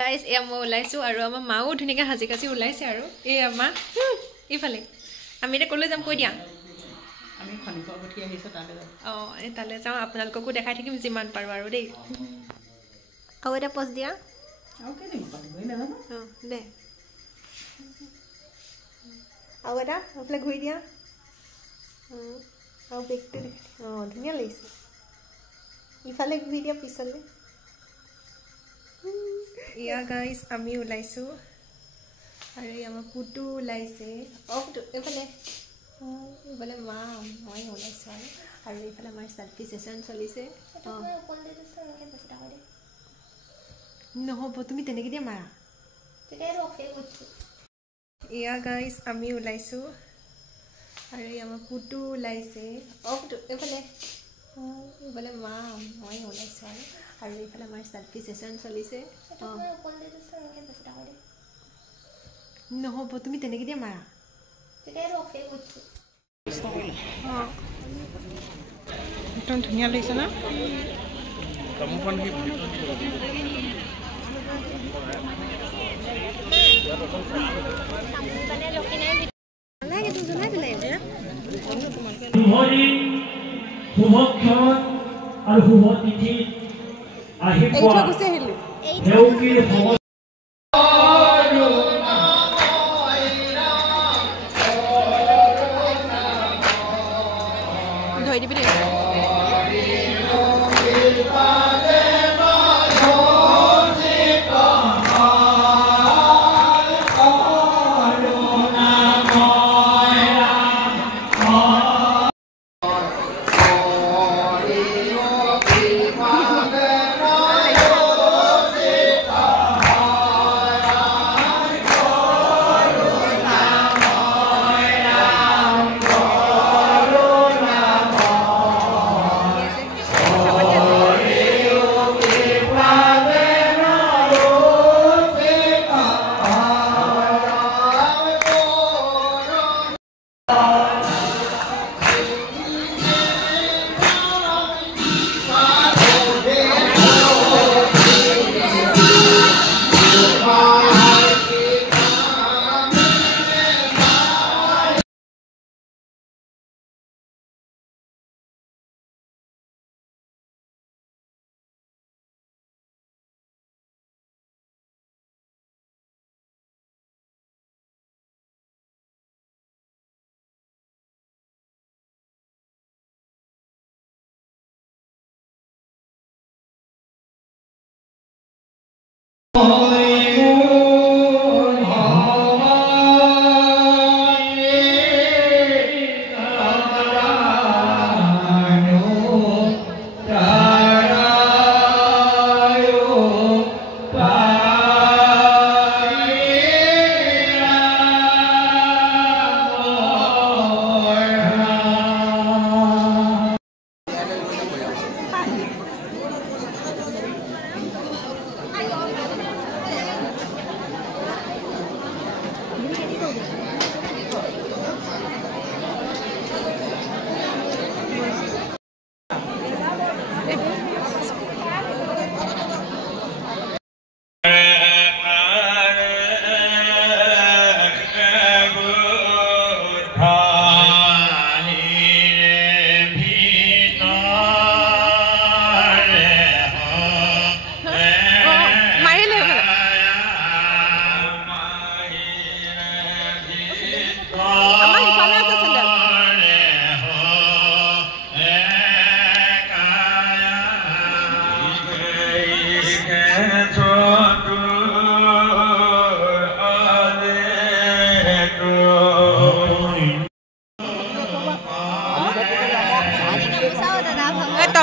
guys এয়া মই ওলাইছো আৰু আমাৰ মাও ধুনিকা হাজি কাছি ওলাইছে আৰু এই আমা ইফালে আমি এটা কলৈ যাম কৈ দিয়া আমি খনিকৰ গঠি আহিছো তালে যাম এই তালে যাও আপোনালোককো দেখাই থাকিম যিমান পাৰো আৰু দেই আৰু এটা পজ দিয়া আৰু কে দিম পাতিবই না দে আৰু এটা আপলে ঘুৰি দিয়া আৰু বেকটো ধুনিয়া লাগিছে ইফালে ঘুৰি দিয়া পিছলে ইয়া গাইস আমি ওলাইছো আৰু আমাৰ পুটু ওলাইছে পুটু এফালে বলে মা মই ওলাইছো আৰু ইফালে আমাৰ সেলফি সেশন চলিছে নহব তুমি তেনেকে দিয়া মাৰা ইয়া গাইস আমি ওলাইছো আৰু আমাৰ পুটু ওলাইছে পুটু এফালে বলে মা মই ওলাইছো আৰু ইফালে আমাৰ সেলফি সেশন চলিছে নহব তুমি তেনেকে দিয়া মাৰা একদম ধুনিয়া লাগিছে না তমখন কি শুভক্ষণ আৰু শুভ তিথি আহি পোৱা হেউকীৰ ধৰি দিবি দেই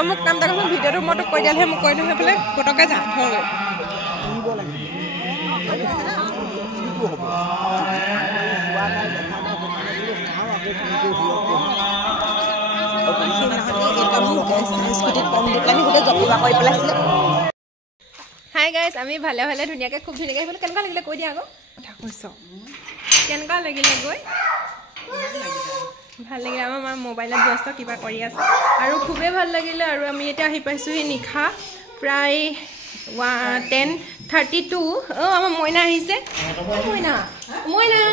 মোক কাম দেখোন ভিডিঅ'টো মই তোক কৈ দিলেহে মোক কৈ দিওঁ সেইফালে পটকে যা থৈ হাই গাইজ আমি ভালে ভালে ধুনীয়াকৈ খুব ধুনীয়াকৈ সেইফালে কেনেকুৱা লাগিলে কৈ দিয়া আকৌ কথা কৈছ কেনেকুৱা লাগিলে গৈ ভাল লাগিলে আমাৰ মা মোবাইলত ব্যস্ত কিবা কৰি আছে আৰু খুবেই ভাল লাগিলে আৰু আমি এতিয়া আহি পাইছোঁহি নিশা প্ৰায় 10:32 আমাৰ মইনা আহিছে মইনা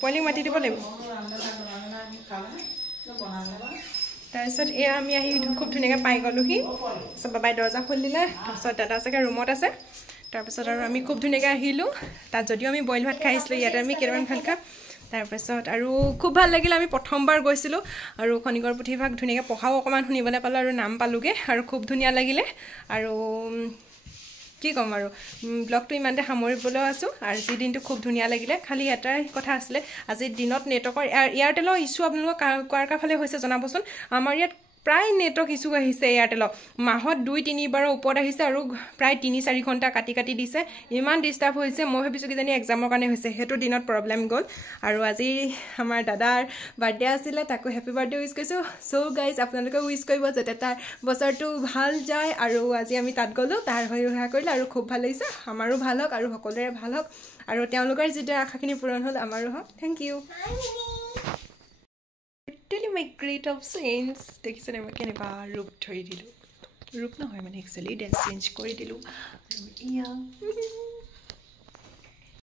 পোৱালিক মাতি দিব লাগিব তাৰপিছত এয়া আমি আহি খুব ধুনীয়াকৈ পাই গ'লোহি চব বাবাই দৰ্জা খুলি দিলে তাৰপিছত দাদা চাগে ৰুমত আছে তাৰপিছত আৰু আমি খুব ধুনীয়াকৈ আহিলোঁ তাত যদিও আমি বইল ভাত খাইছিলোঁ ইয়াতে আমি কেইটামান ভাত খাম তাৰপিছত আৰু খুব ভাল লাগিল আমি প্ৰথমবাৰ গৈছিলোঁ আৰু খনিকৰ পুথিভাগ ধুনীয়াকৈ পঢ়াও অকণমান শুনিবলৈ পালোঁ আৰু নাম পালোঁগৈ আৰু খুব ধুনীয়া লাগিলে আৰু কি ক'ম আৰু ব্লগটো ইমানতে সামৰিবলৈ আছোঁ আৰু যি দিনটো খুব ধুনীয়া লাগিলে খালি এটাই কথা আছিলে আজিৰ দিনত নেটৱৰ্কৰ এয়াৰটেলৰ ইছ্যু আপোনালোকৰ কাৰ ফালে হৈছে জনাবচোন আমাৰ ইয়াত প্ৰায় নেটৱৰ্ক ইছ্যু আহিছে এয়াৰটেলৰ মাহত 2-3 বাৰৰ ওপৰত আহিছে আৰু প্ৰায় 3-4 ঘণ্টা কাটি দিছে ইমান ডিষ্টাৰ্ব হৈছে মই ভাবিছোঁ কিজানি এক্সামৰ কাৰণে হৈছে সেইটো দিনত প্ৰব্লেম গ'ল আৰু আজি আমাৰ দাদাৰ বাৰ্থডে আছিলে তাকো হেপী বাৰ্থডে উইচ কৰিছোঁ চ' গাইজ আপোনালোকে উইচ কৰিব যাতে তাৰ বছৰটো ভাল যায় আৰু আজি আমি তাত গ'লোঁ তাৰ হৈ সেৱা কৰিলোঁ আৰু খুব ভাল লাগিছে আমাৰো ভাল হওক আৰু সকলোৰে ভাল হওক আৰু তেওঁলোকৰ যিটো আশাখিনি পূৰণ হ'ল আমাৰো হওক thank you my great of saints দেখিছে নে মই কেনেকুৱা ৰূপ ধৰি দিলোঁ ৰূপ নহয় মানে একচুৱেলি ড্ৰেছ চেঞ্জ কৰি দিলোঁ